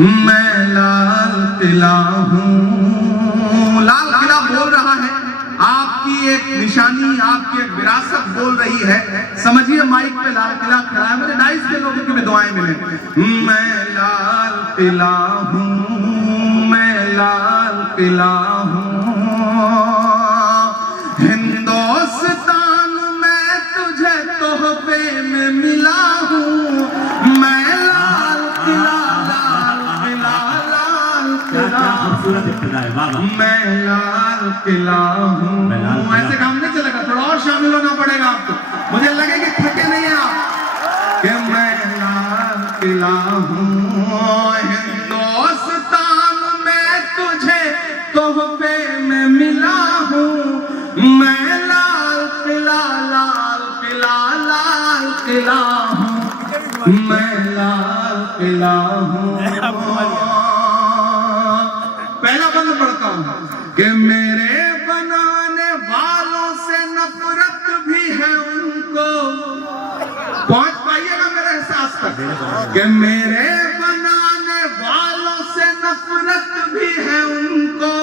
मैं लाल किला हूँ। लाल किला बोल रहा है, आपकी एक निशानी, आपकी एक विरासत बोल रही है। समझिए माइक पे लाल किला खड़ा है। मुझे 2.5 के लोगों की भी दुआएं मिले। मैं लाल किला हूँ, मैं लाल किला हूँ। हिंदुस्तान में तुझे तोहफे में मिला हूँ। मैं लाल किला, लाल किला, लाल किला, मैं लाल किला हूँ। ऐसे काम नहीं चलेगा, थोड़ा और शामिल होना पड़ेगा आपको। मुझे लगे कि थके नहीं हैं आप। कि मैं लाल किला हूँ, हिंदुस्तान में तुझे तोहफे में मिला हूँ। मैं लाल किला, लाल किला, लाल किला हूँ। मैं लाल किला हूँ। पहला बंद पढ़ता हूँ कि मेरे बनाने वालों से नफरत भी है उनको। पहुंच पाइएगा मेरे एहसास तक कि मेरे बनाने वालों से नफरत भी है उनको,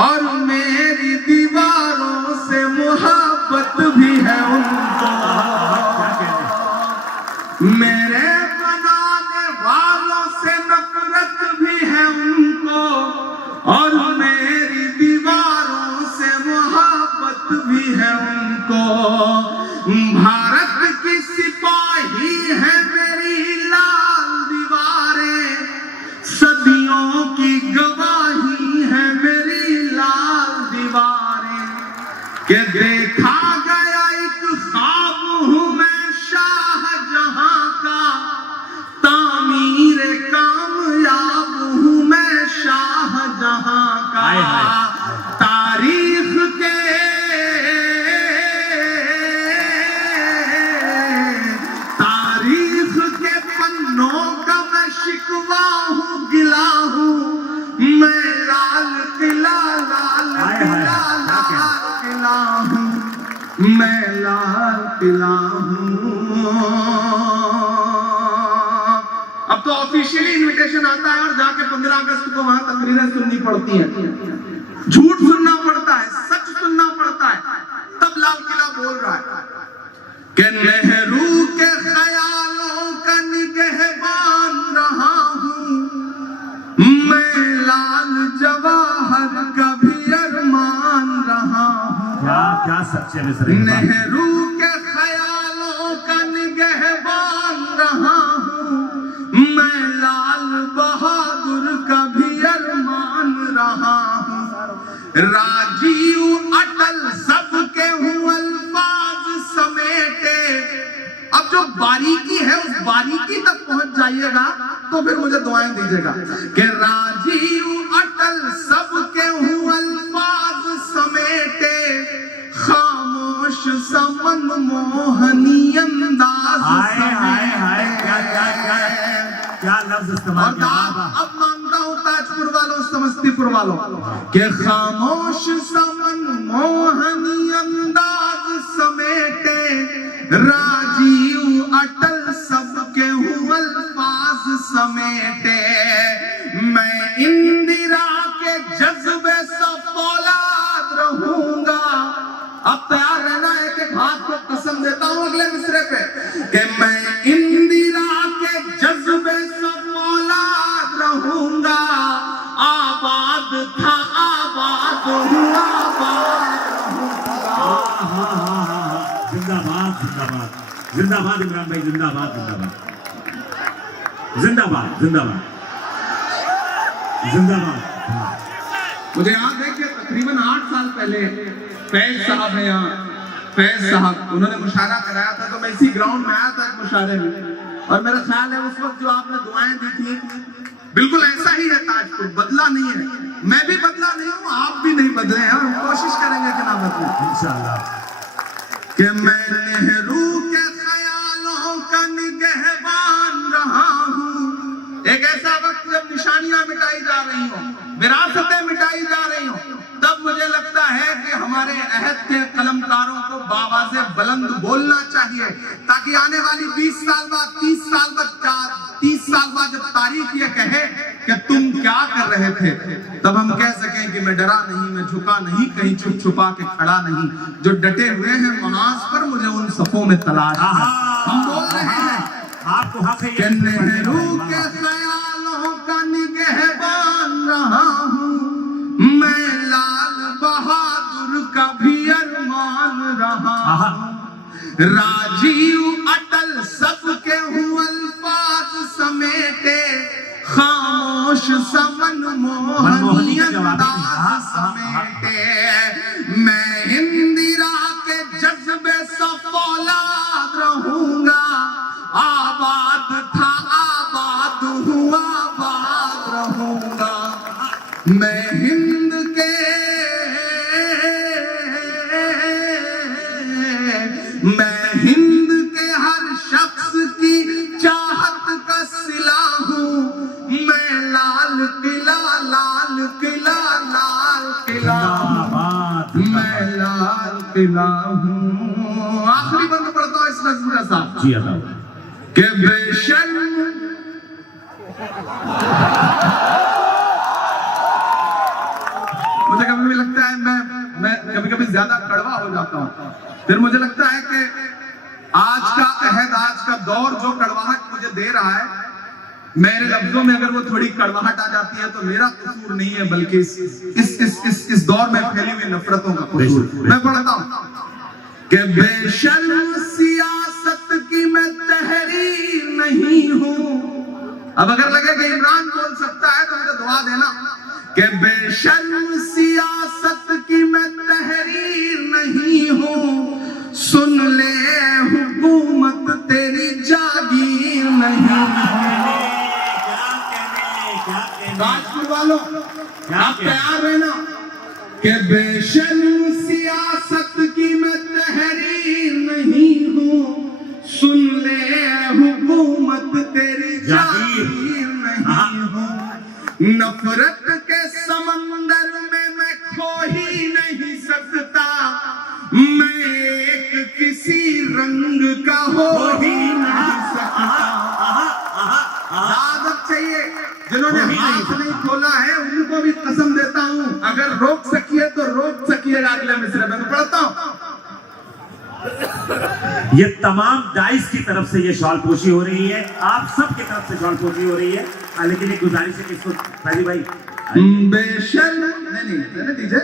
और मेरी दीवारों से मोहब्बत भी है उनको। मेरे बनाने वालों से नफरत भी है उनको, और मेरी दीवारों से मोहब्बत भी है उनको। भारत की सिपाही है मेरी लाल दीवारें, सदियों की गवाही है मेरी लाल दीवारें। कि देखा गया एक ख्वाब हूँ मैं शाहजहां का, तामीर कामयाब हूँ मैं शाहजहां का। तारीख के पन्नों का मैं शिकवा हूँ, गिला हूँ। मैं लाल किला, लाल किला, लाल किला हूँ। मैं लाल किला हूँ। अब तो ऑफिशियली इनविटेशन आता है और जाके 15 अगस्त को वहां तकरीरें सुननी पड़ती हैं। झूठ सुनना पड़ता है, सच सुनना पड़ता है, तब लाल किला बोल रहा है कि नेहरू के ख्यालों का निगहबान रहा हूं। मैं लाल जवाहर का भी अरमान रहा हूं। क्या सच्चे में नेहरू के ख्यालों का निगहबान रहा हूं। मैं लाल बहादुर का भी अरमान रहा हूं। राजीव अटल सबके हूं अल्फाज समेटे। अब जो बारीकी है उस बारीकी तक पहुंच जाइएगा तो फिर मुझे दुआएं दीजिएगा कि राजीव अटल सबके हूं अल्फाज समेटे। खामोश समन मोहनी अंदाज क्या लफ्ज इस्तेमाल किया। अब मांगता हूं ताजपुर वालों, समस्तीपुर वालों के खामोश समन मोहनी अंदाज समेटे। राजीव अटल सबके हूं अल्फाज समेटे। मैं इंदिरा के जज्बे से फौलाद रहूंगा। अब तैयार रहना है कि हाथ को कसम देता हूं अगले मिसरे पे कि मैं इंदिरा के जज्बे से फौलाद रहूंगा। आबाद था आबाद हूँ, आबाद रहूंगा। जिंदाबाद जिंदाबाद जिंदाबाद इमरान भाई, जिंदाबाद जिंदाबाद जिंदाबाद जिंदाबाद जिंदाबाद। मुझे याद है कि तकरीबन 8 साल पहले फैज साहब है यहाँ, फैज साहब उन्होंने मुशायरा कराया था। तो मैं इसी ग्राउंड में आया था एक मुशायरे में, और मेरा ख्याल है उस वक्त जो आपने दुआएं दी थी बिल्कुल ऐसा ही है। ताजपुर बदला नहीं है, मैं भी बदला नहीं हूँ, आप भी नहीं बदले हैं, और हम कोशिश करेंगे कि ना बदले इंशाअल्लाह। कि मैं नेहरू के ख्यालों का निगहबान रहा हूँ। एक ऐसा वक्त जब निशानियां मिटाई जा रही हो, विरासतें मिटाई जा रही हो, तब मुझे लगता है कि हमारे अहद के कलमकारों को बावाज़े बुलंद बोलना चाहिए, ताकि आने वाली 20 साल बाद, 30 साल बाद, 30 साल बाद जब तारीख ये कहे रहे थे, तब हम कह सकें कि मैं डरा नहीं, मैं झुका नहीं, कहीं छुप छुपा के खड़ा नहीं। जो डटे हुए हैं महाज पर, मुझे उन सफों में तलाश है। हम बोल रहे हैं आपको वहां से कि नेहरू के ख्यालों का निगहबान रहा हूँ, मैं लाल बहादुर का भी अरमान रहा हूँ। राजीव अटल सबके हूँ अल्फाज समेटे, खामोश समन मोहनी अंदाज समेटे। मैं इंदिरा के जज्बे सा फौलाद रहूंगा, आबाद था आबाद हुआ आबाद रहूंगा। मैं हिंद के हर शख्स की चाहत का सिला हूँ, मैं लाल किला लाल किला लाल किला, मैं लाल किला हूँ। आखिरी बंद पढ़ता हूँ इस नज़्म का साथ जी अदा के बेशर्म मुझे कभी कभी लगता है मैं कभी कभी ज्यादा कड़वा हो जाता हूँ। फिर मुझे लगता है कि आज का अहद, आज का दौर जो कड़वाहट मुझे दे रहा है, मेरे लफ्जों में अगर वो थोड़ी कड़वाहट आ जाती है तो मेरा कसूर नहीं है, बल्कि इस दौर में फैली हुई नफरतों का कसूर। मैं पढ़ता हूँ कि बेशर्म सियासत की मैं तहरीर नहीं हूँ। अब अगर लगे कि इमरान बोल सकता है तो मुझे दुआ देना कि बेशर्म सियासत की मैं तहरीर नहीं हूँ, सुन ले हुकूमत तेरी जागीर नहीं है। कानपुर वालों, आप तैयार रहना कि बेशर्म सियासत की मैं तहरीर नहीं हूँ, सुन ले हुकूमत तेरी जागीर नहीं हूँ। नफरत के समंदर में मैं खो ही नहीं सकता, मैं एक किसी रंग का हो ही नहीं सकता। आदत चाहिए, जिन्होंने हाथ नहीं खोला है उनको भी कसम देता हूँ, अगर रोक सकिए तो रोक सकिएगा। अगले मिसरे में पढ़ता हूँ। ये तमाम दाइस की तरफ से ये शॉल पोशी हो रही है, आप सब की तरफ से शॉल पोशी हो रही है, लेकिन एक गुजारिश है कि इसको फैजी भाई बेशर्म नहीं दीजिए।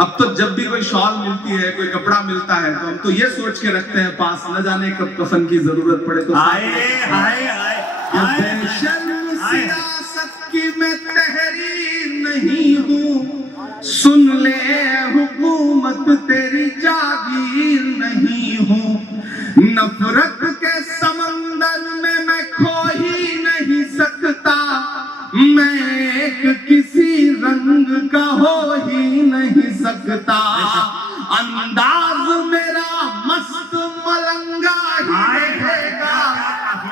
अब तो जब भी कोई शॉल मिलती है, कोई कपड़ा मिलता है, तो हम तो ये सोच के रखते हैं पास, न जाने कब कफन की जरूरत पड़े तो बेशर्म सियासत की मैं तहरीर नहीं हूँ, सुन ले हुकूमत तेरी जागीर नहीं हूँ। नफरत के समंदर में मैं खो ही नहीं सकता, मैं एक किसी रंग का हो ही नहीं सकता। अंदाज मेरा मस्त मलंगा ही रहेगा।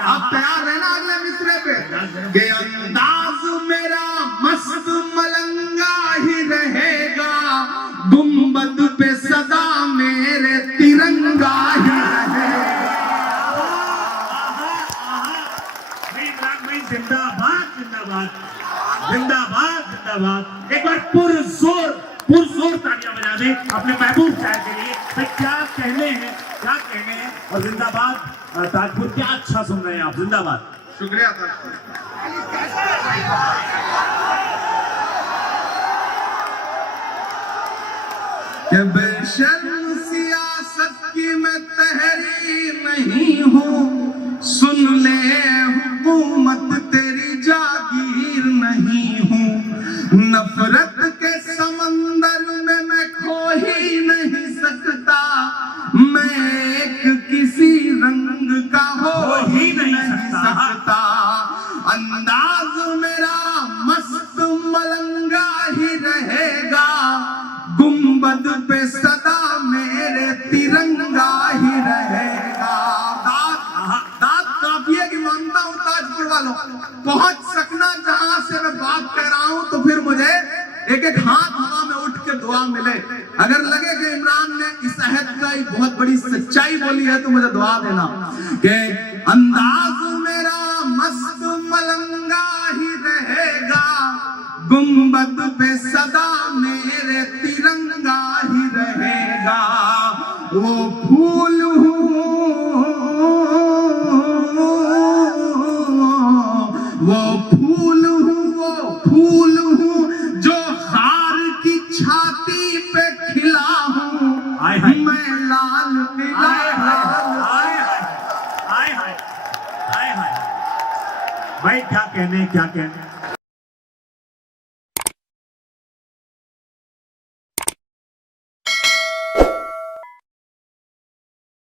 आप तैयार रहना अगले मिसरे पे कि अंदाज मेरा मस्त मलंगा ही रहेगा, गुंबद पे सदा मेरे तिरंगा ही रहेगा। जिंदाबाद जिंदाबाद जिंदाबाद जिंदाबाद। एक बार पुरजोर तालियां बजा दें अपने महबूब साहब के लिए। तो क्या कहने हैं और जिंदाबाद ताजपुर, क्या अच्छा सुन रहे हैं आप। जिंदाबाद। शुक्रिया। बेशर्म सियासत की मैं तहरीर नहीं हूँ, सुन ले हुकूमत तेरी जागीर नहीं हूँ। नफरत के समंदर में मैं खो ही नहीं सकता, मैं एक किसी रंग का हो ही नहीं सकता। अंदाज मेरा मस्त मलंगा ही रहेगा, गुंबद पे सदा मेरे तिरंगा ही रहेगा। दाद काफी है कि मानता हूँ ताजपुर वालों, पहुंच सकना जहां से मैं बात कह रहा हूं तो फिर मुझे एक एक हाथ हवा में उठ के दुआ मिले। अगर लगे कि इमरान ने इस अहद का एक बहुत बड़ी सच्चाई बोली है तो मुझे दुआ देना कि अंदाज मेरा मस्त मलंगा ही रहेगा, गुंबद पे सदा मेरे तिरंगा ही रहेगा। वो फूल हूँ, वो फूल हूँ, वो फूल हूँ जो हार की छाती पे खिला हूँ। हाय हाय। मैं लाल पीला हाय हाय हाय हाय हाय हाय हाय। भाई क्या कहने क्या कहने।